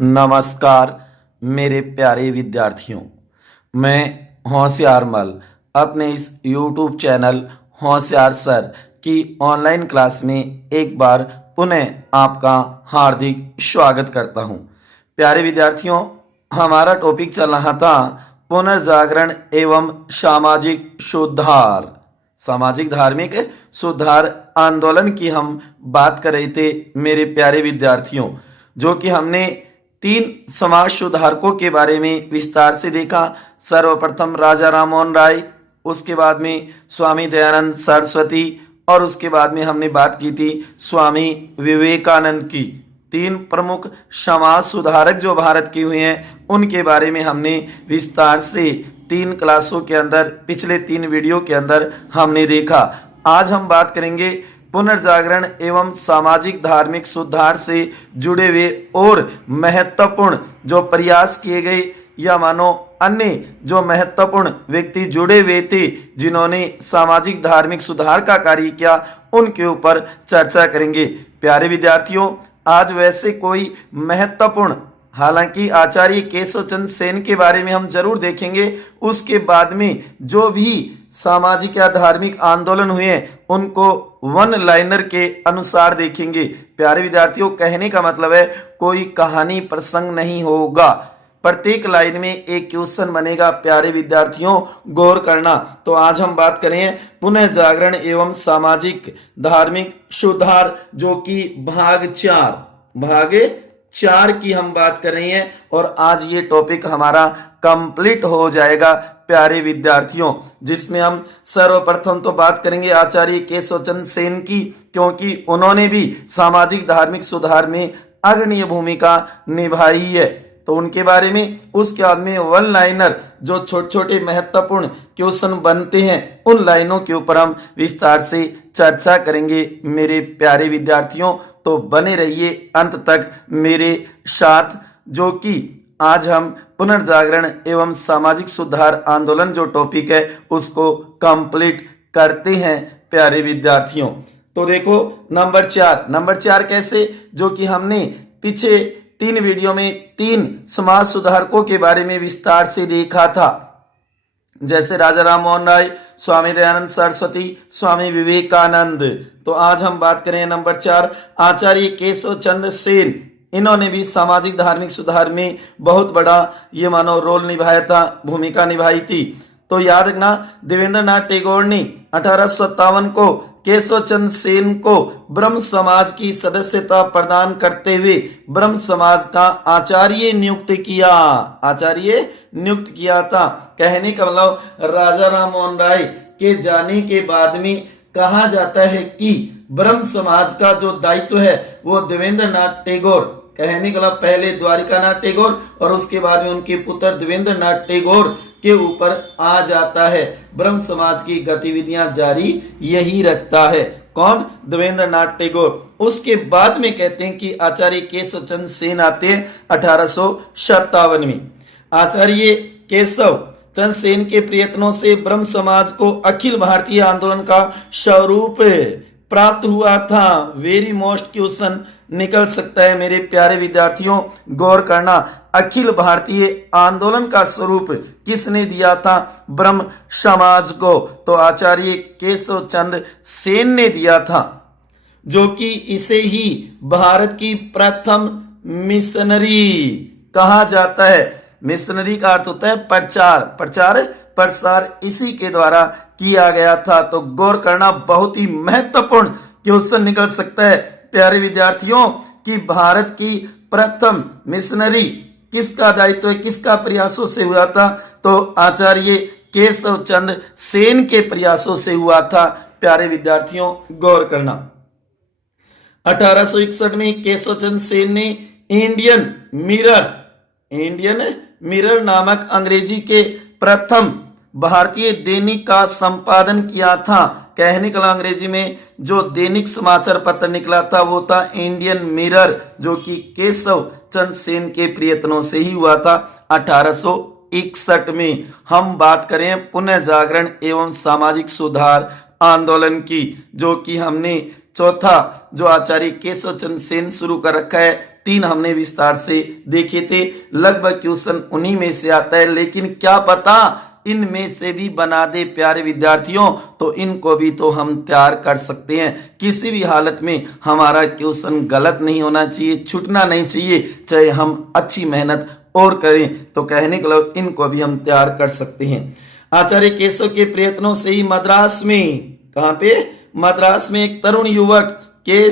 नमस्कार मेरे प्यारे विद्यार्थियों। मैं होशियार मल अपने इस YouTube चैनल होशियार सर की ऑनलाइन क्लास में एक बार पुनः आपका हार्दिक स्वागत करता हूं। प्यारे विद्यार्थियों, हमारा टॉपिक चल रहा था पुनर्जागरण एवं सामाजिक सुधार, सामाजिक धार्मिक सुधार आंदोलन की हम बात कर रहे थे मेरे प्यारे विद्यार्थियों, जो कि हमने 3 समाज सुधारकों के बारे में विस्तार से देखा। सर्वप्रथम राजा राममोहन राय, उसके बाद में स्वामी दयानंद सरस्वती और उसके बाद में हमने बात की थी स्वामी विवेकानंद की। 3 प्रमुख समाज सुधारक जो भारत के हुए हैं उनके बारे में हमने विस्तार से 3 क्लासों के अंदर, पिछले 3 वीडियो के अंदर हमने देखा। आज हम बात करेंगे पुनर्जागरण एवं सामाजिक धार्मिक सुधार से जुड़े हुए और महत्वपूर्ण जो प्रयास किए गए या मानो अन्य जो महत्वपूर्ण व्यक्ति जुड़े हुए थे जिन्होंने सामाजिक धार्मिक सुधार का कार्य किया, उनके ऊपर चर्चा करेंगे। प्यारे विद्यार्थियों, आज वैसे कोई महत्वपूर्ण, हालांकि आचार्य केशव चंद्र सेन के बारे में हम जरूर देखेंगे, उसके बाद में जो भी सामाजिक या धार्मिक आंदोलन हुए हैं उनको वन लाइनर के अनुसार देखेंगे। प्यारे विद्यार्थियों, कहने का मतलब है कोई कहानी प्रसंग नहीं होगा, प्रत्येक लाइन में एक क्वेश्चन बनेगा। प्यारे विद्यार्थियों, गौर करना। तो आज हम बात करें पुनः जागरण एवं सामाजिक धार्मिक सुधार, जो कि भाग 4 की हम बात कर रहे हैं और आज ये टॉपिक हमारा कंप्लीट हो जाएगा प्यारे विद्यार्थियों, जिसमें हम सर्वप्रथम तो बात करेंगे आचार्य केशव चंद्र सेन की, क्योंकि उन्होंने भी सामाजिक धार्मिक सुधार में अग्रणी भूमिका निभाई है, तो उनके बारे में। उसके बाद में वन लाइनर जो छोटे छोटे महत्वपूर्ण क्वेश्चन बनते हैं उन लाइनों के ऊपर हम विस्तार से चर्चा करेंगे मेरे प्यारे विद्यार्थियों। तो बने रहिए अंत तक मेरे साथ, जो कि आज हम पुनर्जागरण एवं सामाजिक सुधार आंदोलन जो टॉपिक है उसको कंप्लीट करते हैं प्यारे विद्यार्थियों। तो देखो नंबर 4 कैसे, जो कि हमने पीछे 3 वीडियो में 3 समाज सुधारकों के बारे में विस्तार से देखा था, जैसे राजा राममोहन राय, स्वामी दयानंद सरस्वती, स्वामी विवेकानंद। तो आज हम बात करें नंबर 4 आचार्य केशव चंद्र सेन। इन्होंने भी सामाजिक धार्मिक सुधार में बहुत बड़ा ये मानो रोल निभाया था, भूमिका निभाई थी। तो याद रखना, देवेंद्रनाथ टैगोर ने 1857 को केशव चंद्र सेन को ब्रह्म समाज की सदस्यता प्रदान करते हुए ब्रह्म समाज का आचार्य नियुक्त किया था। कहने का मतलब राजा राममोहन राय के जाने के बाद में कहा जाता है कि ब्रह्म समाज का जो दायित्व है वो देवेंद्रनाथ टैगोर, कहने का मतलब पहले द्वारिकानाथ टैगोर और उसके बाद में उनके पुत्र देवेंद्रनाथ टैगोर के ऊपर आ जाता है। ब्रह्म समाज की गतिविधियां जारी यही रखता है। कौन? देवेंद्रनाथ टैगोर। उसके बाद में कहते हैं कि आचार्य केशव चंद्र सेन आते हैं 1857 में। आचार्य केशव चंद्र सेन के प्रयत्नों से ब्रह्म समाज को अखिल भारतीय आंदोलन का स्वरूप प्राप्त हुआ था। वेरी मोस्ट क्वेश्चन निकल सकता है मेरे प्यारे विद्यार्थियों, गौर करना। अखिल भारतीय आंदोलन का स्वरूप किसने दिया था? ब्रह्म समाज को। तो आचार्य केशव चंद्र सेन ने दिया था, जो कि इसे ही भारत की प्रथम मिशनरी कहा जाता है। मिशनरी का अर्थ होता है प्रसार इसी के द्वारा किया गया था। तो गौर करना, बहुत ही महत्वपूर्ण क्वेश्चन निकल सकता है प्यारे विद्यार्थियों कि भारत की प्रथम मिशनरी किसका दायित्व है, किसका प्रयासों से हुआ था? तो आचार्य केशव चंद्र सेन के प्रयासों से हुआ था प्यारे विद्यार्थियों, गौर करना। 1861 में केशव चंद्र सेन ने इंडियन मिरर नामक अंग्रेजी के प्रथम भारतीय दैनिक का संपादन किया था। कहने का अंग्रेजी में जो दैनिक समाचार पत्र निकला था वो था इंडियन मिरर, जो कि केशव चंद्र सेन के प्रयत्नों से ही हुआ था 1861 में। हम बात करें पुनः जागरण एवं सामाजिक सुधार आंदोलन की, जो कि हमने चौथा जो आचार्य केशव चंद्र सेन शुरू कर रखा है 3 हमने विस्तार से देखे थे। लगभग क्वेश्चन उन्हीं में से आता है, लेकिन क्या पता इनमें से भी बना दे प्यारे विद्यार्थियों, तो इनको भी तो हम तैयार कर सकते हैं। किसी भी हालत में हमारा क्वेश्चन गलत नहीं होना चाहिए, छूटना नहीं चाहिए, चाहे हम अच्छी मेहनत और करें। तो कहने के लिए इनको भी हम तैयार कर सकते हैं। आचार्य केशव के प्रयत्नों से ही मद्रास में, कहां पे, मद्रास में एक तरुण युवक के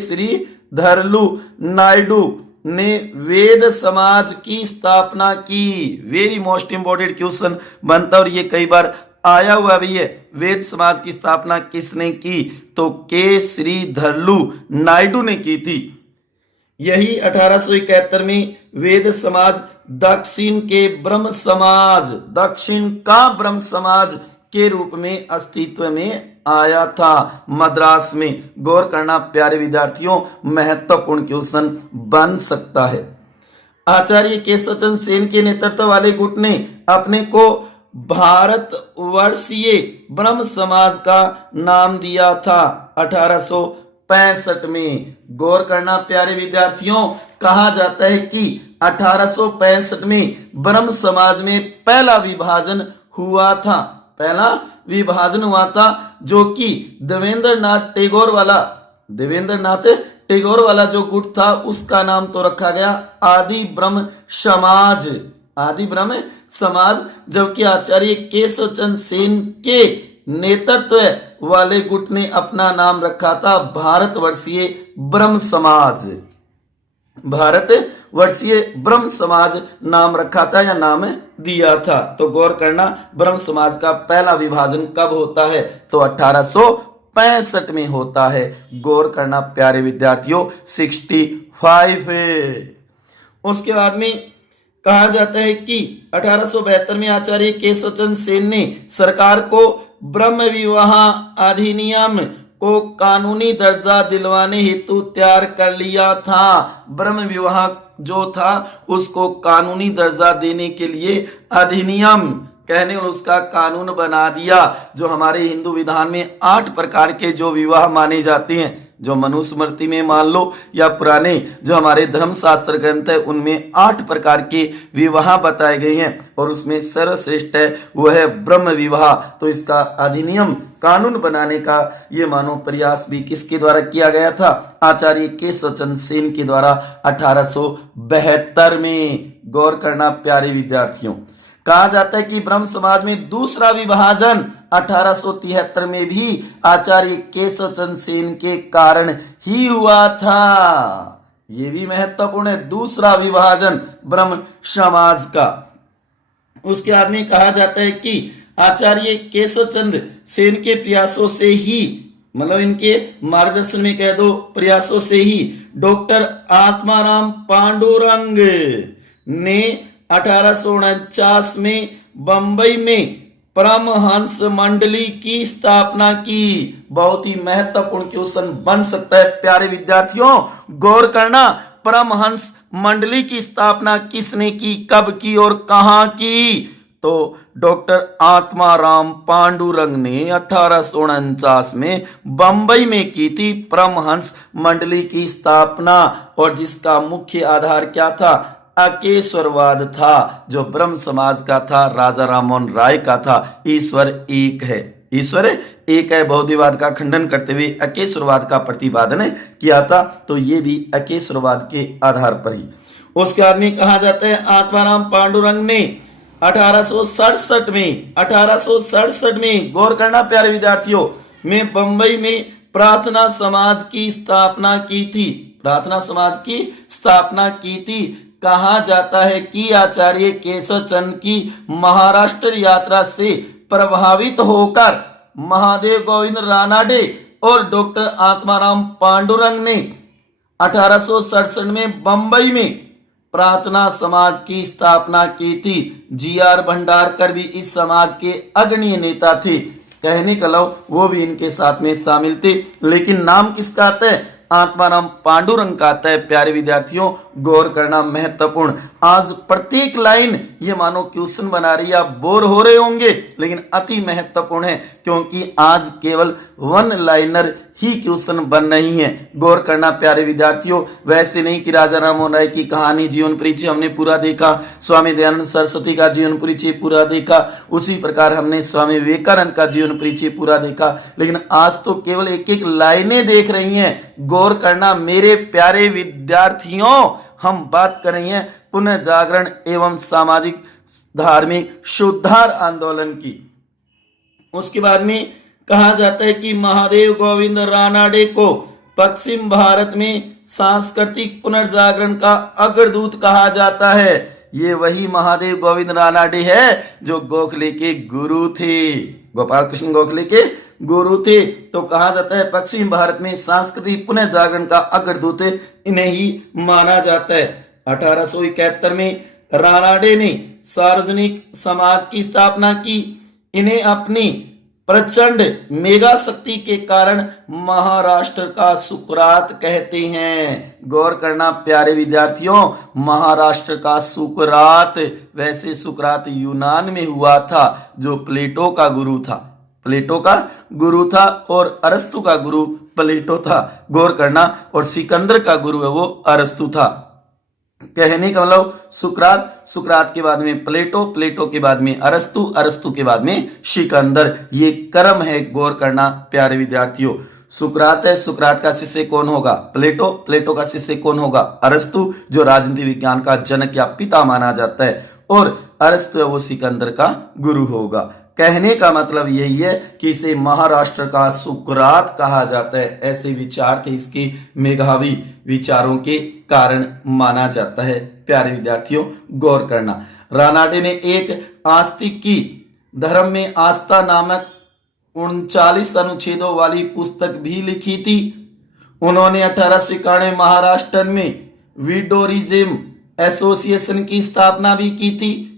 श्रीधरलू नायडू ने वेद समाज की स्थापना की। वेरी मोस्ट इंपोर्टेंट क्वेश्चन बनता और ये कई बार आया हुआ भी है। वेद समाज की स्थापना किसने की? तो के श्रीधरलू नायडू ने की थी। यही 1871 में वेद समाज दक्षिण का ब्रह्म समाज के रूप में अस्तित्व में आया था मद्रास में। गौर करना प्यारे विद्यार्थियों, महत्वपूर्ण क्वेश्चन बन सकता है। आचार्य केशवचंद्र सेन के नेतृत्व वाले गुट ने अपने को भारतवर्षीय ब्रह्म समाज का नाम दिया था 1865 में। गौर करना प्यारे विद्यार्थियों, कहा जाता है कि 1865 में ब्रह्म समाज में पहला विभाजन हुआ था, जो कि देवेंद्र नाथ टैगोर वाला जो गुट था उसका नाम तो रखा गया आदि ब्रह्म समाज, जबकि आचार्य केशवचंद्र सेन के नेतृत्व वाले गुट ने अपना नाम रखा था भारतवर्षीय ब्रह्म समाज नाम रखा था या नाम दिया था। तो गौर करना, ब्रह्म समाज का पहला विभाजन कब होता है? तो 1865 में होता है। गौर करना प्यारे विद्यार्थियों, 65 है। उसके बाद में कहा जाता है कि 1872 में आचार्य केशवचंद्र सेन ने सरकार को ब्रह्म विवाह अधिनियम को कानूनी दर्जा दिलवाने हेतु तैयार कर लिया था। ब्रह्म विवाह जो था उसको कानूनी दर्जा देने के लिए अधिनियम कहने और उसका कानून बना दिया। जो हमारे हिंदू विधान में 8 प्रकार के जो विवाह माने जाते हैं, जो मनुस्मृति में मान लो या पुराने जो हमारे धर्मशास्त्र ग्रंथ है उनमें 8 प्रकार के विवाह बताए गए हैं और उसमें सर्वश्रेष्ठ है वो है ब्रह्म विवाह। तो इसका अधिनियम कानून बनाने का ये मानो प्रयास भी किसके द्वारा किया गया था? आचार्य केशवचंद्र सेन के द्वारा 1872 में। गौर करना प्यारे विद्यार्थियों, कहा जाता है कि ब्रह्म समाज में दूसरा विभाजन 1873 में भी आचार्य केशवचंद्र सेन के कारण ही हुआ था। यह भी महत्वपूर्ण है, दूसरा विभाजन ब्रह्म समाज का। उसके बाद में कहा जाता है कि आचार्य केशवचंद्र सेन के प्रयासों से ही, मतलब इनके मार्गदर्शन में कह दो प्रयासों से ही, डॉक्टर आत्माराम पांडुरंग ने 1849 में बंबई में परमहंस मंडली की स्थापना की। बहुत ही महत्वपूर्ण क्वेश्चन बन सकता है प्यारे विद्यार्थियों। गौर करना, परमहंस मंडली की स्थापना किसने की, कब की और कहां की? तो डॉक्टर आत्माराम पांडुरंग ने 1849 में बंबई में की थी परमहंस मंडली की स्थापना, और जिसका मुख्य आधार क्या था? अकेश्वरवाद था, जो ब्रह्म समाज का था, राजा राममोहन राय का था। ईश्वर एक है, बहुदेववाद का खंडन करते हुए अकेश्वरवाद का प्रतिपादन किया था। तो ये भी अकेश्वरवाद के आधार पर ही। उसके बाद में कहा जाता है आत्माराम पांडुरंग ने 1867 में गौर करना प्यारे विद्यार्थियों, में बंबई में प्रार्थना समाज की स्थापना की थी। कहा जाता है कि आचार्य केशवचंद्र की महाराष्ट्र यात्रा से प्रभावित होकर महादेव गोविंद रानाडे और डॉक्टर आत्माराम पांडुरंग ने 1867 में बंबई में प्रार्थना समाज की स्थापना की थी। जी.आर. भंडारकर भी इस समाज के अग्रणी नेता थे। कहने का लव वो भी इनके साथ में शामिल थे, लेकिन नाम किसका आता है? आत्माराम पांडुरंग का आता है। प्यारे विद्यार्थियों, गौर करना महत्वपूर्ण। आज प्रत्येक लाइन ये मानो क्वेश्चन बना रही है, आप बोर हो रहे होंगे, लेकिन अति महत्वपूर्ण है, क्योंकि आज केवल 1 लाइनर ही क्वेश्चन बन रही हैं। गौर करना प्यारे विद्यार्थियों, वैसे नहीं कि राजा राममोहन राय की कहानी जीवन परिचय हमने पूरा देखा, स्वामी दयानंद सरस्वती का जीवन परिचय पूरा देखा, उसी प्रकार हमने स्वामी विवेकानंद का जीवन परिचय पूरा देखा, लेकिन आज तो केवल एक एक लाइनें देख रही हैं। गौर करना मेरे प्यारे विद्यार्थियों, हम बात कर रहे हैं पुनः जागरण एवं सामाजिक धार्मिक सुधार आंदोलन की। उसके बाद में कहा जाता है कि महादेव गोविंद रानाडे को पश्चिम भारत में सांस्कृतिक पुनर्जागरण का अग्रदूत कहा जाता है। ये वही महादेव गोविंद रानाडे है जो गोखले के गुरु थे, गोपाल कृष्ण गोखले के गुरु थे। तो कहा जाता है पश्चिम भारत में सांस्कृतिक पुनर्जागरण का अग्रदूत इन्हें ही माना जाता है। 1871 में रानाडे ने सार्वजनिक समाज की स्थापना की। इन्हें अपनी प्रचंड मेगा शक्ति के कारण महाराष्ट्र का सुकरात कहते हैं। गौर करना प्यारे विद्यार्थियों, महाराष्ट्र का सुकरात, वैसे सुकरात यूनान में हुआ था जो प्लेटो का गुरु था, प्लेटो का गुरु था और अरस्तु का गुरु प्लेटो था। गौर करना, और सिकंदर का गुरु है वो अरस्तु था। कहने का मतलब सुकरात, सुकरात के बाद में प्लेटो, प्लेटो के बाद में अरस्तु, अरस्तु के बाद में सिकंदर, ये क्रम है। गौर करना प्यारे विद्यार्थियों, सुकरात है, सुकरात का शिष्य कौन होगा? प्लेटो, प्लेटो का शिष्य कौन होगा? अरस्तु, जो राजनीति विज्ञान का जनक या पिता माना जाता है, और अरस्तु है वो सिकंदर का गुरु होगा। कहने का मतलब यही है कि इसे महाराष्ट्र का सुकरात कहा जाता है। ऐसे विचार थे इसके मेधावी विचारों के कारण माना जाता है। प्यारे विद्यार्थियों गौर करना, रानाडे ने एक आस्तिक की धर्म में आस्था नामक 39 अनुच्छेदों वाली पुस्तक भी लिखी थी। उन्होंने 1891 महाराष्ट्र में विडोरिज्म एसोसिएशन की स्थापना भी की थी।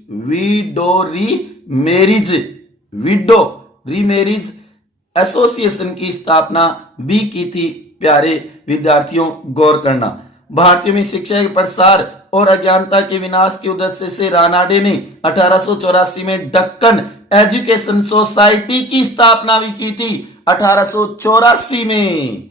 विडो रीमेरिज एसोसिएशन की स्थापना भी की थी। प्यारे विद्यार्थियों गौर करना, भारतीयों में शिक्षा के प्रसार और अज्ञानता के विनाश के उद्देश्य से रानाडे ने 1884 में दक्कन एजुकेशन सोसाइटी की स्थापना भी की थी। 1884 में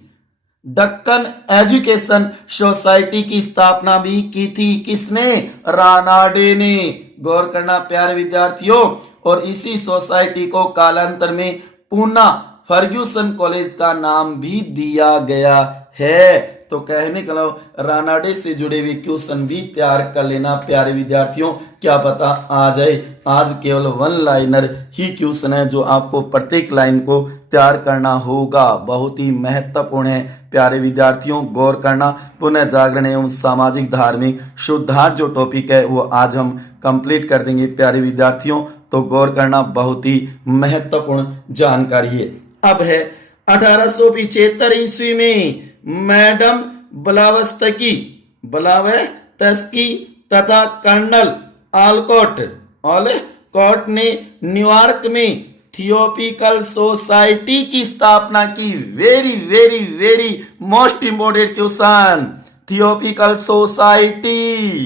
दक्कन एजुकेशन सोसाइटी की स्थापना भी की थी। किसने? रानाडे ने। गौर करना प्यारे विद्यार्थियों, और इसी सोसाइटी को कालांतर में पूना फर्ग्यूसन कॉलेज का नाम भी दिया गया है। तो कहने का मतलब रानाडे से जुड़े हुए क्वेश्चन भी तैयार कर लेना प्यारे विद्यार्थियों, क्या पता आ जाए। आज केवल वन लाइनर ही क्वेश्चन है जो आपको प्रत्येक लाइन को तैयार करना होगा, बहुत ही महत्वपूर्ण है। प्यारे विद्यार्थियों गौर करना, पुनः जागरण एवं सामाजिक धार्मिक सुधार जो टॉपिक है वो आज हम कंप्लीट कर देंगे प्यारे विद्यार्थियों। तो गौर करना, बहुत ही महत्वपूर्ण जानकारी है। अब है 1875 ईस्वी में मैडम ब्लावत्स्की तथा कर्नल ऑलकॉट ने न्यूयॉर्क में थियोपिकल सोसाइटी की स्थापना की। Very very very most important question, Theosophical Society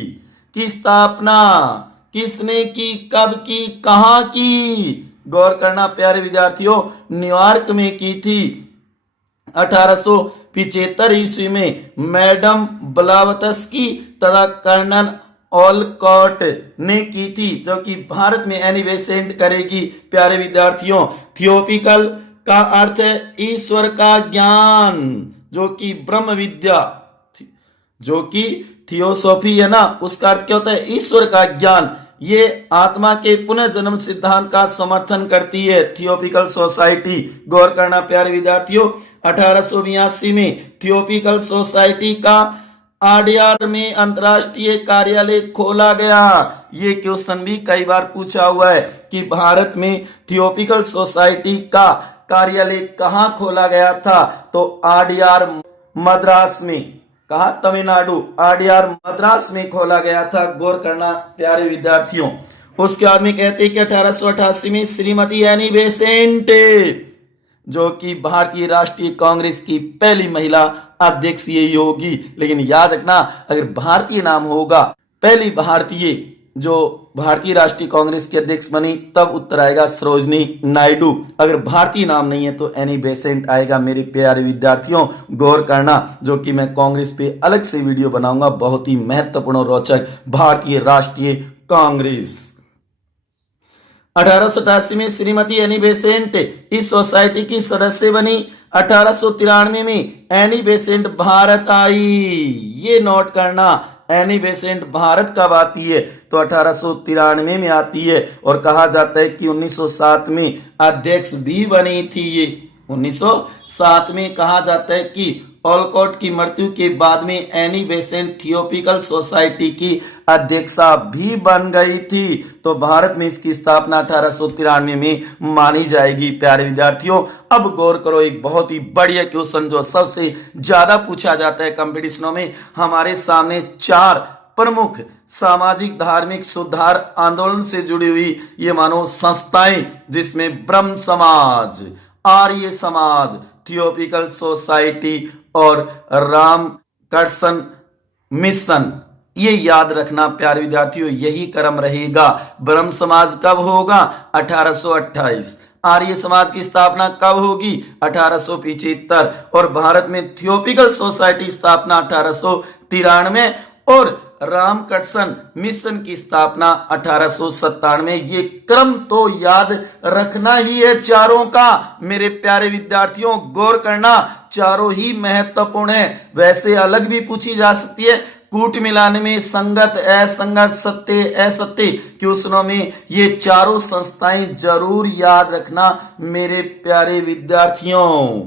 की स्थापना किसने की, कब की, कहां की? गौर करना प्यारे विद्यार्थियों, न्यूयॉर्क में की थी 1875 ईस्वी में मैडम ब्लावत्स्की तथा कर्नल ऑलकॉट ने की थी, जो कि भारत में एनी बेसेंट करेगी। प्यारे विद्यार्थियों थियोपिकल का अर्थ है ईश्वर का ज्ञान, जो कि ब्रह्म विद्या, जो कि थियोसॉफी है ना, उसका अर्थ क्या होता है? ईश्वर का ज्ञान। ये आत्मा के पुनर्जन्म सिद्धांत का समर्थन करती है थियोपिकल सोसाइटी। गौर करना प्यारे विद्यार्थियों, 1882 में थियोपिकल सोसाइटी का आडयार में अंतर्राष्ट्रीय कार्यालय खोला गया। ये क्वेश्चन भी कई बार पूछा हुआ है कि भारत में थियोपिकल सोसाइटी का कार्यालय कहाँ खोला गया था? तो आडयार मद्रास में, कहा? तमिलनाडु, आडयार मद्रास में खोला गया था। गौर करना प्यारे विद्यार्थियों। उसके बाद में कहते हैं कि 1888 में श्रीमती एनी बेसेंट, जो कि भारतीय राष्ट्रीय कांग्रेस की पहली महिला अध्यक्ष यही होगी। लेकिन याद रखना, अगर भारतीय नाम होगा, पहली भारतीय जो भारतीय राष्ट्रीय कांग्रेस की अध्यक्ष बनी, तब उत्तर आएगा सरोजनी नायडू। अगर भारतीय नाम नहीं है तो एनी बेसेंट आएगा। मेरे प्यारे विद्यार्थियों, गौर करना, जो कि मैं कांग्रेस पे अलग से वीडियो बनाऊंगा, बहुत ही महत्वपूर्ण और रोचक। भारतीय राष्ट्रीय कांग्रेस 1888 में श्रीमती एनी बेसेंट इस सोसाइटी की सदस्य बनी। 1893 में एनी बेसेंट भारत आई। ये नोट करना, एनी बेसेंट भारत कब आती है तो 1893 में आती है। और कहा जाता है कि 1907 में अध्यक्ष भी बनी थी ये। 1907 में कहा जाता है कि ओलकॉट की मृत्यु के बाद में एनी बेसेंट थियोसॉफिकल सोसाइटी की अध्यक्षा भी बन गई थी। तो भारत में इसकी स्थापना 1893 में मानी जाएगी। प्यारे विद्यार्थियों, अब गौर करो, एक बहुत ही बढ़िया क्वेश्चन जो सबसे ज्यादा पूछा जाता है कंपटीशनों में। हमारे सामने 4 प्रमुख सामाजिक धार्मिक सुधार आंदोलन से जुड़ी हुई ये मानो संस्थाएं, जिसमें ब्रह्म समाज, आर्य समाज, थियोसॉफिकल सोसाइटी और रामकृष्ण मिशन, ये याद रखना प्यारे विद्यार्थियों, यही क्रम रहेगा। ब्रह्म समाज कब होगा? 1828। आर्य समाज की स्थापना कब होगी? 1875। और भारत में थियोसॉफिकल सोसाइटी स्थापना 1893 और रामकृष्ण मिशन की स्थापना 1897। ये क्रम तो याद रखना ही है चारों का। मेरे प्यारे विद्यार्थियों, गौर करना, चारों ही महत्वपूर्ण है। वैसे अलग भी पूछी जा सकती है, कूट मिलाने में संगत, असंगत, सत्य, असत्य क्वेश्चनों में ये चारों संस्थाएं जरूर याद रखना मेरे प्यारे विद्यार्थियों।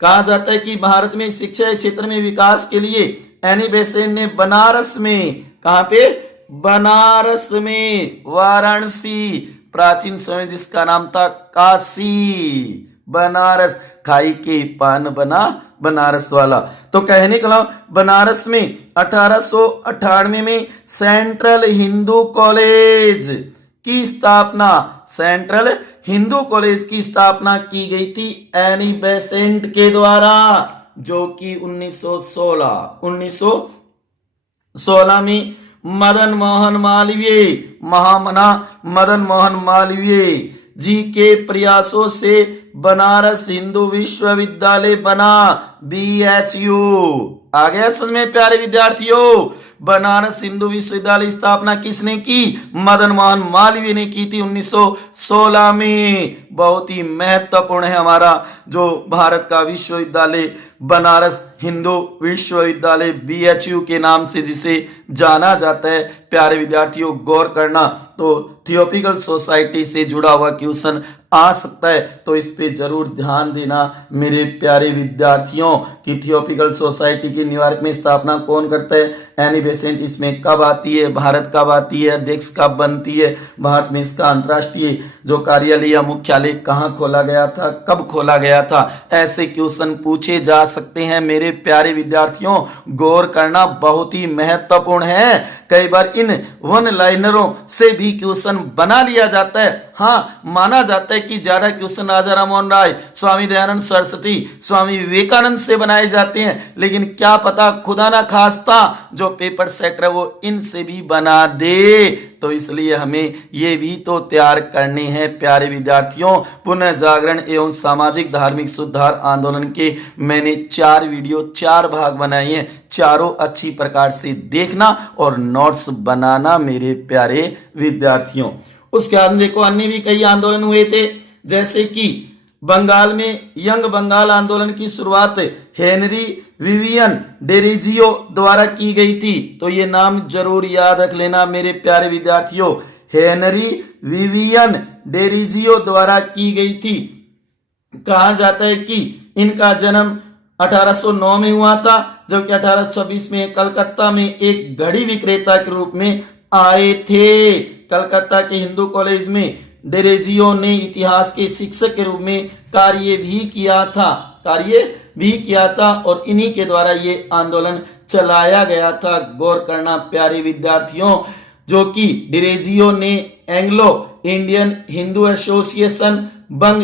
कहा जाता है कि भारत में शिक्षा क्षेत्र में विकास के लिए एनी बेसेंट ने बनारस में, कहां पे? बनारस में, वाराणसी, प्राचीन समय जिसका नाम था काशी, बनारस, खाई के पान बना बनारस वाला। तो कहने का बनारस में 1898 में सेंट्रल हिंदू कॉलेज की स्थापना, सेंट्रल हिंदू कॉलेज की स्थापना की गई थी एनी बेसेंट के द्वारा, जो कि 1916 में मदन मोहन मालवीय, महामना मदन मोहन मालवीय जी के प्रयासों से बनारस हिंदू विश्वविद्यालय बना, BHU। आ गया समझ में प्यारे विद्यार्थियों? बनारस हिंदू विश्वविद्यालय स्थापना किसने की? मदन मोहन मालवीय ने की थी 1916 में। बहुत ही महत्वपूर्ण है हमारा जो भारत का विश्वविद्यालय, बनारस हिंदू विश्वविद्यालय, BHU के नाम से जिसे जाना जाता है। प्यारे विद्यार्थियों, गौर करना, तो थियोसॉफिकल सोसाइटी से जुड़ा हुआ क्वेश्चन आ सकता है, तो इस पे जरूर ध्यान देना मेरे प्यारे विद्यार्थियों कि थियोसॉफिकल सोसाइटी की न्यूयॉर्क में स्थापना कौन करता है? Annie Besant. इसमें कब आती है? भारत कब आती है? अध्यक्ष कब बनती है? भारत में इसका अंतर्राष्ट्रीय जो कार्यालय या मुख्यालय कहाँ खोला गया था, कब खोला गया था? ऐसे क्वेश्चन पूछे जा सकते हैं मेरे प्यारे विद्यार्थियों। गौर करना बहुत ही महत्वपूर्ण है। कई बार इन वन लाइनरों से भी क्वेश्चन बना लिया जाता है। हाँ, माना जाता है कि ज्यादा क्वेश्चन राजा राममोहन राय, स्वामी दयानंद सरस्वती, स्वामी विवेकानंद से बनाए जाते हैं, लेकिन क्या पता खुदा ना खास्ता जो पेपर सेटर है वो इनसे भी बना दे। तो इसलिए हमें ये भी तो तैयार करने हैं प्यारे विद्यार्थियों। पुनः जागरण एवं सामाजिक धार्मिक सुधार आंदोलन के मैंने 4 वीडियो 4 भाग बनाए हैं। चारों अच्छी प्रकार से देखना और नोट्स बनाना मेरे प्यारे विद्यार्थियों। उसके बाद देखो अन्य भी कई आंदोलन हुए थे, जैसे कि बंगाल में यंग बंगाल आंदोलन की शुरुआत हेनरी विवियन डेरिजियो द्वारा की गई थी। तो ये नाम जरूर याद रख लेना मेरे प्यारे विद्यार्थियों, हेनरी विवियन डेरिजियो द्वारा की गई थी। कहा जाता है कि इनका जन्म 1809 में हुआ था, जबकि 1826 में कलकत्ता में एक घड़ी विक्रेता के रूप में आए थे। कलकत्ता के हिंदू कॉलेज में डेरेजियो ने इतिहास के शिक्षक के रूप में कार्य भी किया था और इन्हीं के द्वारा ये आंदोलन चलाया गया था। गौर करना प्यारे विद्यार्थियों, जो कि डेरेजियो ने एंग्लो इंडियन हिंदू एसोसिएशन, बंग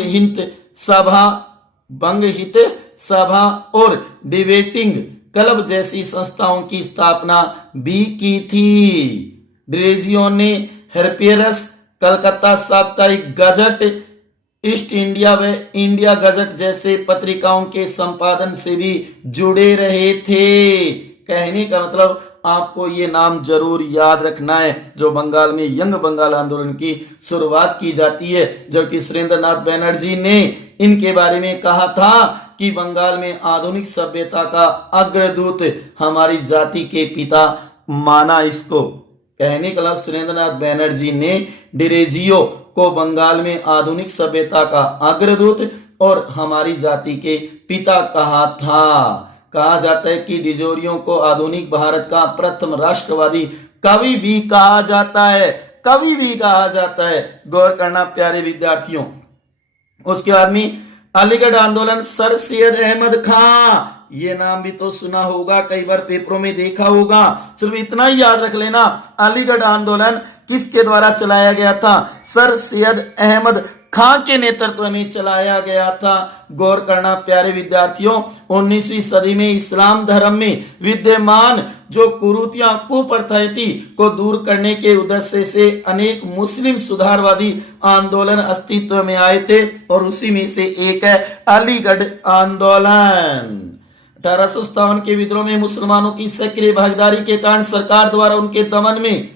हित सभा और डिबेटिंग क्लब जैसी संस्थाओं की स्थापना भी की थी। डेरेजियो ने हेरपियरस, कलकत्ता साप्ताहिक गजट, ईस्ट इंडिया व इंडिया गजट जैसे पत्रिकाओं के संपादन से भी जुड़े रहे थे। कहने का मतलब आपको ये नाम जरूर याद रखना है। जो बंगाल में यंग बंगाल आंदोलन की शुरुआत की जाती है, जबकि सुरेंद्रनाथ बनर्जी ने इनके बारे में कहा था कि बंगाल में आधुनिक सभ्यता का अग्रदूत हमारी जाति के पिता माना इसको। कहने का सुरेंद्रनाथ बनर्जी ने डिरेजियो को बंगाल में आधुनिक सभ्यता का अग्रदूत और हमारी जाति के पिता कहा था। कहा जाता है कि डिजोरियो को आधुनिक भारत का प्रथम राष्ट्रवादी कवि भी कहा जाता है, कवि भी कहा जाता है। गौर करना प्यारे विद्यार्थियों। उसके बाद में अलीगढ़ आंदोलन, सर सैयद अहमद खां, ये नाम भी तो सुना होगा, कई बार पेपरों में देखा होगा। सिर्फ इतना ही याद रख लेना, अलीगढ़ आंदोलन किसके द्वारा चलाया गया था? सर सैयद अहमद खां के नेतृत्व में चलाया गया था। गौर करना प्यारे विद्यार्थियों, 19वीं सदी में इस्लाम धर्म में विद्यमान जो कुरीतियां, कुप्रथाएं थी को दूर करने के उद्देश्य से अनेक मुस्लिम सुधारवादी आंदोलन अस्तित्व में आए थे और उसी में से एक है अलीगढ़ आंदोलन। 1857 के विद्रोह में मुसलमानों की सक्रिय भागीदारी के कारण सरकार द्वारा उनके दमन में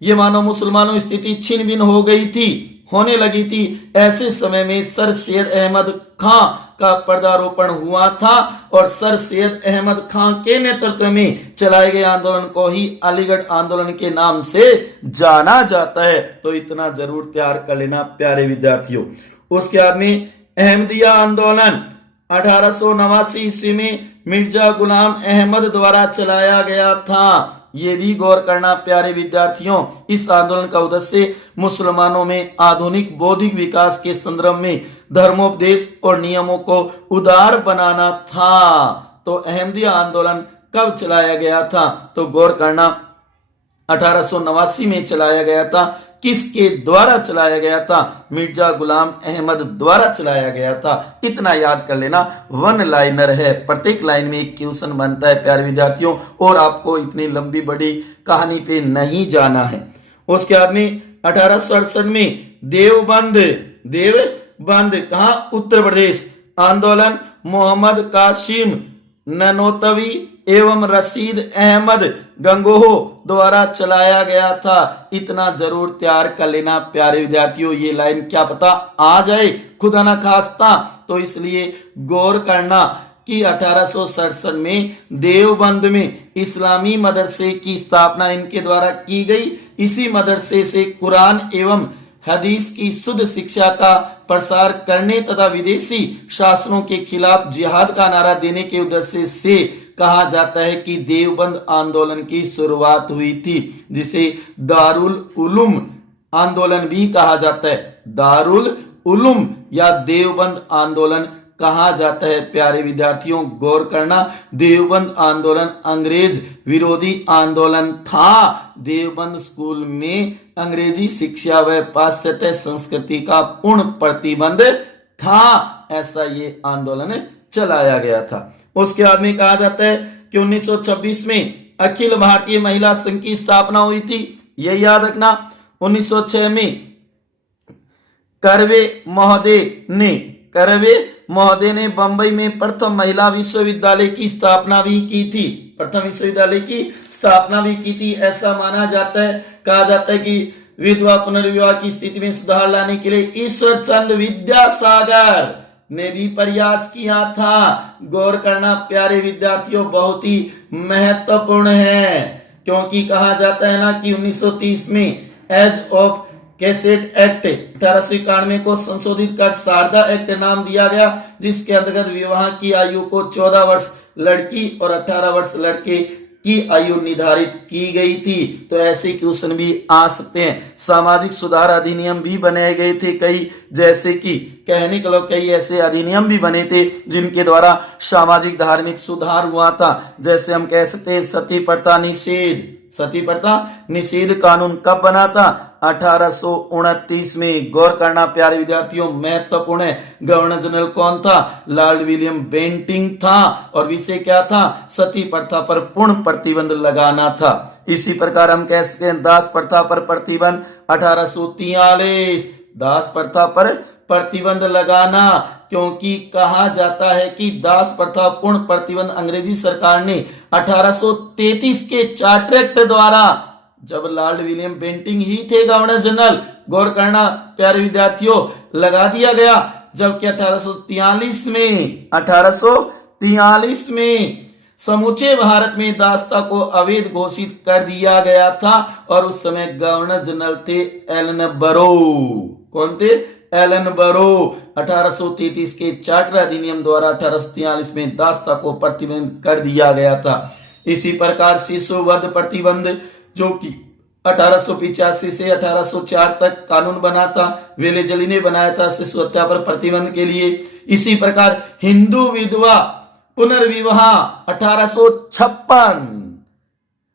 ये मानो मुसलमानों स्थिति छिन्न भिन्न हो गई थी, होने लगी थी। ऐसे समय में सर सैयद अहमद खां का पदारोपण हुआ था और सर सैयद अहमद खां के नेतृत्व में चलाए गए आंदोलन को ही अलीगढ़ आंदोलन के नाम से जाना जाता है। तो इतना जरूर तैयार कर लेना प्यारे विद्यार्थियों। उसके बाद में अहमदिया आंदोलन 1889 ईस्वी में मिर्जा गुलाम अहमद द्वारा चलाया गया था। ये भी गौर करना प्यारे विद्यार्थियों। इस आंदोलन का उद्देश्य मुसलमानों में आधुनिक बौद्धिक विकास के संदर्भ में धर्मोपदेश और नियमों को उदार बनाना था। तो अहमदिया आंदोलन कब चलाया गया था? तो गौर करना 1889 में चलाया गया था। किसके द्वारा चलाया गया था? मिर्जा गुलाम अहमद द्वारा चलाया गया था। इतना याद कर लेना, वन लाइनर है, प्रत्येक लाइन में एक क्वेश्चन बनता है प्यारे विद्यार्थियों, और आपको इतनी लंबी बड़ी कहानी पे नहीं जाना है। उसके बाद में 1868 में देवबंद कहा? उत्तर प्रदेश आंदोलन मोहम्मद कासिम ननोतवी एवं रशीद अहमद गंगोह द्वारा चलाया गया था। इतना जरूर तैयार कर लेना प्यारे विद्यार्थियों। ये लाइन क्या पता आ जाए खुदा ना खास्ता, तो इसलिए गौर करना कि 1867 में देवबंद में इस्लामी मदरसे की स्थापना इनके द्वारा की गई। इसी मदरसे से कुरान एवं हदीस की शुद्ध शिक्षा का प्रसार करने तथा विदेशी शासनों के खिलाफ जिहाद का नारा देने के उद्देश्य से कहा जाता है कि देवबंद आंदोलन की शुरुआत हुई थी, जिसे दारुल उलूम आंदोलन भी कहा जाता है। दारुल उलूम या देवबंद आंदोलन कहा जाता है प्यारे विद्यार्थियों। गौर करना, देवबंद आंदोलन अंग्रेज विरोधी आंदोलन था। देवबंद स्कूल में अंग्रेजी शिक्षा व पाश्चात्य संस्कृति का पूर्ण प्रतिबंध था। ऐसा ये आंदोलन चलाया गया था। उसके बाद में कहा जाता है कि 1926 में अखिल भारतीय महिला संघ की स्थापना हुई थी। यह याद रखना। 1906 में कर्वे महोदय ने बंबई में प्रथम महिला विश्वविद्यालय की स्थापना भी की थी। प्रथम विश्वविद्यालय की स्थापना भी की थी। ऐसा माना जाता है, कहा जाता है कि विधवा पुनर्विवाह की स्थिति में सुधार लाने के लिए ईश्वर चंद्र विद्यासागर ने भी प्रयास किया था। गौर करना प्यारे विद्यार्थियों, बहुत ही महत्वपूर्ण है, क्योंकि कहा जाता है ना कि 1930 में एज ऑफ कैसेट एक्ट 1891 को संशोधित कर शारदा एक्ट नाम दिया गया, जिसके अंतर्गत विवाह की आयु को 14 वर्ष लड़की और 18 वर्ष लड़के की आयु निर्धारित की गई थी। तो ऐसे क्वेश्चन भी आ सकते हैं। सामाजिक सुधार अधिनियम भी बनाए गए थे कई, जैसे कि कहने के लोग कई ऐसे अधिनियम भी बने थे जिनके द्वारा सामाजिक धार्मिक सुधार हुआ था। जैसे हम कह सकते हैं सती प्रथा निषेध, सती प्रथा निषेध कानून कब बना था? 1829 में। गौर करना प्यारे विद्यार्थियों, महत्वपूर्ण है। गवर्नर जनरल कौन था? लॉर्ड विलियम बेंटिंक था। और विषय क्या था? सती प्रथा पर पूर्ण प्रतिबंध लगाना था। इसी प्रकार हम कह सकते हैं दास प्रथा पर प्रतिबंध 1843। दास प्रथा पर प्रतिबंध लगाना, क्योंकि कहा जाता है कि दास प्रथा पूर्ण प्रतिबंध अंग्रेजी सरकार ने 1833 के चार्टर एक्ट द्वारा, जब लॉर्ड विलियम बेंटिंक ही थे गवर्नर जनरल, गौर करना प्यारे विद्यार्थियों, लगा दिया गया। जबकि 1843 में समूचे भारत में दासता को अवैध घोषित कर दिया गया था। और उस समय गवर्नर जनरल थे एलन बरो। कौन थे? एलन बरो। 1833 के चार्टर अधिनियम द्वारा 1843 में दासता को प्रतिबंध कर दिया गया था। इसी प्रकार शिशुवध प्रतिबंध, जो कि 1885 से 1804 तक कानून बना था, वेलेजली ने बनाया था शिशु हत्या पर प्रतिबंध के लिए। इसी प्रकार हिंदू विधवा पुनर्विवाह 1856,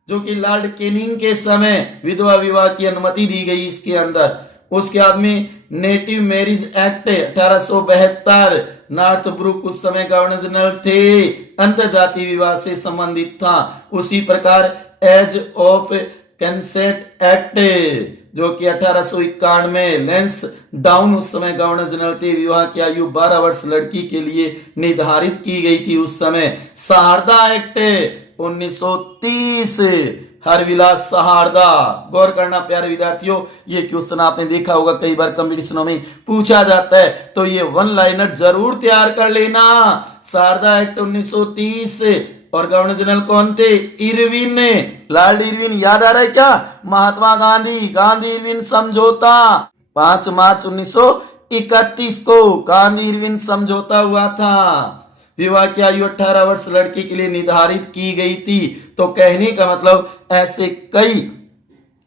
जो कि लॉर्ड कैनिंग के समय विधवा विवाह की अनुमति दी गई इसके अंदर। उसके बाद में native marriage act 1872, Northbrook उस समय गवर्नर जनरल थे, अंतरजातीय विवाह से संबंधित था। उसी प्रकार एज ऑफ कंसेंट एक्ट, जो कि 1891, लेंस डाउन उस समय गवर्नर जनरल थे, विवाह की आयु 12 वर्ष लड़की के लिए निर्धारित की गई थी उस समय। सहारदा एक्ट 1930, हरविलास सहारदा। गौर करना प्यारे विद्यार्थियों, ये क्वेश्चन आपने देखा होगा, कई बार कंपटीशनों में पूछा जाता है, तो ये वन लाइनर जरूर तैयार कर लेना। सहारदा एक्ट 1930, और गवर्नर जनरल कौन थे? Irwin, Lord Irwin. याद आ रहा है क्या? महात्मा गांधी, गांधी इरविन समझौता 5 मार्च 1931 को गांधी इरविन समझौता हुआ था। विवाह की आयु 18 वर्ष लड़की के लिए निर्धारित की गई थी। तो कहने का मतलब ऐसे कई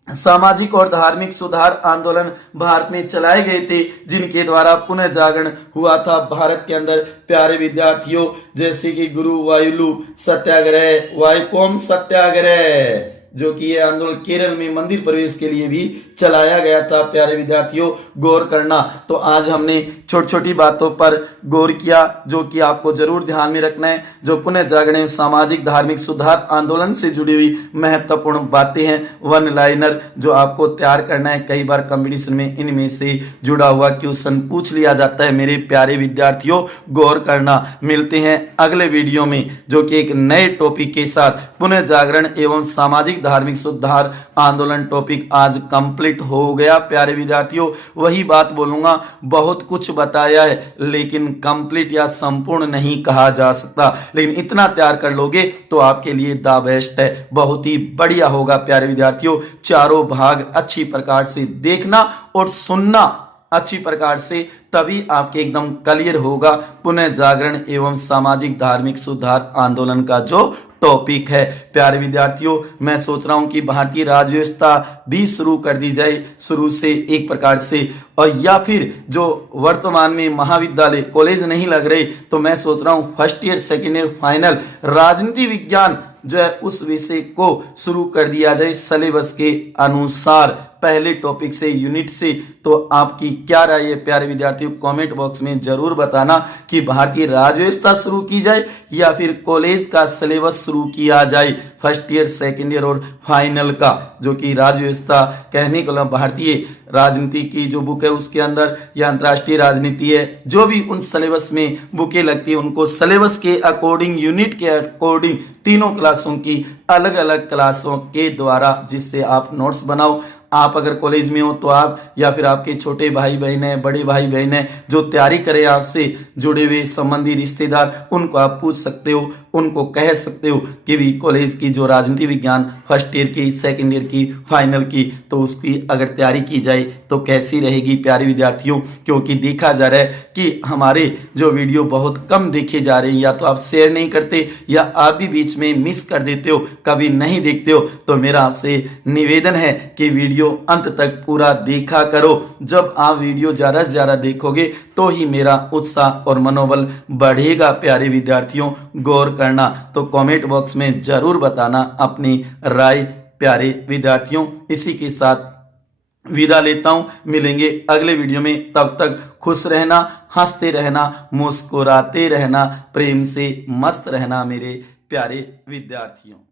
सामाजिक और धार्मिक सुधार आंदोलन भारत में चलाए गए थे, जिनके द्वारा पुनः जागरण हुआ था भारत के अंदर प्यारे विद्यार्थियों। जैसे कि गुरु वायुलु सत्याग्रह, वायुकोम सत्याग्रह, जो कि यह आंदोलन केरल में मंदिर प्रवेश के लिए भी चलाया गया था प्यारे विद्यार्थियों। गौर करना। तो आज हमने छोटी छोटी बातों पर गौर किया, जो कि आपको जरूर ध्यान में रखना है। जो पुनः जागरण सामाजिक धार्मिक सुधार आंदोलन से जुड़ी हुई महत्वपूर्ण बातें हैं, वन लाइनर, जो आपको तैयार करना है। कई बार कंपटीशन में इनमें से जुड़ा हुआ क्वेश्चन पूछ लिया जाता है मेरे प्यारे विद्यार्थियों। गौर करना। मिलते हैं अगले वीडियो में, जो कि एक नए टॉपिक के साथ। पुनः जागरण एवं सामाजिक धार्मिक सुधार आंदोलन टॉपिक आज कंप्लीट हो गया प्यारे विद्यार्थियों। वही बात बोलूंगा, बहुत कुछ बताया है, लेकिन कंप्लीट या संपूर्ण नहीं कहा जा सकता। लेकिन इतना तैयार कर लोगे तो आपके लिए द बेस्ट है, बहुत ही बढ़िया होगा प्यारे विद्यार्थियों। चारों भाग अच्छी प्रकार से देखना और सुनना अच्छी प्रकार से, तभी आपके एकदम क्लियर होगा पुनः जागरण एवं सामाजिक धार्मिक सुधार आंदोलन का जो टॉपिक है प्यारे विद्यार्थियों। मैं सोच रहा हूं कि भारतीय राज्य व्यवस्था भी शुरू कर दी जाए शुरू से एक प्रकार से, और या फिर जो वर्तमान में महाविद्यालय कॉलेज नहीं लग रहे, तो मैं सोच रहा हूं first year second year final राजनीति विज्ञान जो है उस विषय को शुरू कर दिया जाए सिलेबस के अनुसार, पहले टॉपिक से, यूनिट से। तो आपकी क्या राय है प्यारे विद्यार्थियों? कमेंट बॉक्स में जरूर बताना कि भारतीय राज्य व्यवस्था शुरू की जाए या फिर कॉलेज का सिलेबस शुरू किया जाए, फर्स्ट ईयर सेकेंड ईयर और फाइनल का। जो कि राज्य व्यवस्था कहने को भारतीय राजनीति की जो बुक है उसके अंदर, या अंतर्राष्ट्रीय राजनीति है, जो भी उन सिलेबस में बुकें लगती है उनको सिलेबस के अकॉर्डिंग, यूनिट के अकॉर्डिंग, तीनों क्लासों की अलग अलग क्लासों के द्वारा, जिससे आप नोट्स बनाओ। आप अगर कॉलेज में हो तो आप, या फिर आपके छोटे भाई बहन है, बड़े भाई बहन है जो तैयारी करे आपसे जुड़े हुए संबंधी रिश्तेदार, उनको आप पूछ सकते हो, उनको कह सकते हो कि भी कॉलेज की जो राजनीति विज्ञान फर्स्ट ईयर की, सेकंड ईयर की, फाइनल की, तो उसकी अगर तैयारी की जाए तो कैसी रहेगी प्यारे विद्यार्थियों। क्योंकि देखा जा रहा है कि हमारे जो वीडियो बहुत कम देखे जा रहे हैं, या तो आप शेयर नहीं करते या आप भी बीच में मिस कर देते हो, कभी नहीं देखते हो। तो मेरा आपसे निवेदन है कि वीडियो अंत तक पूरा देखा करो। जब आप वीडियो ज्यादा से ज्यादा देखोगे तो ही मेरा उत्साह और मनोबल बढ़ेगा प्यारे विद्यार्थियों। गौर करना। तो कमेंट बॉक्स में जरूर बताना अपनी राय प्यारे विद्यार्थियों, इसी के साथ विदा लेता हूं। मिलेंगे अगले वीडियो में, तब तक खुश रहना, हंसते रहना, मुस्कुराते रहना, प्रेम से मस्त रहना मेरे प्यारे विद्यार्थियों।